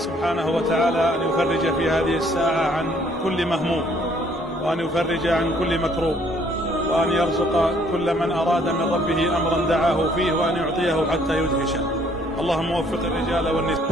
سبحانه وتعالى أن يفرج في هذه الساعة عن كل مهموم، وأن يفرج عن كل مكروب، وأن يرزق كل من أراد من ربه أمرا دعاه فيه، وأن يعطيه حتى يدهشه. اللهم وفق الرجال والنساء.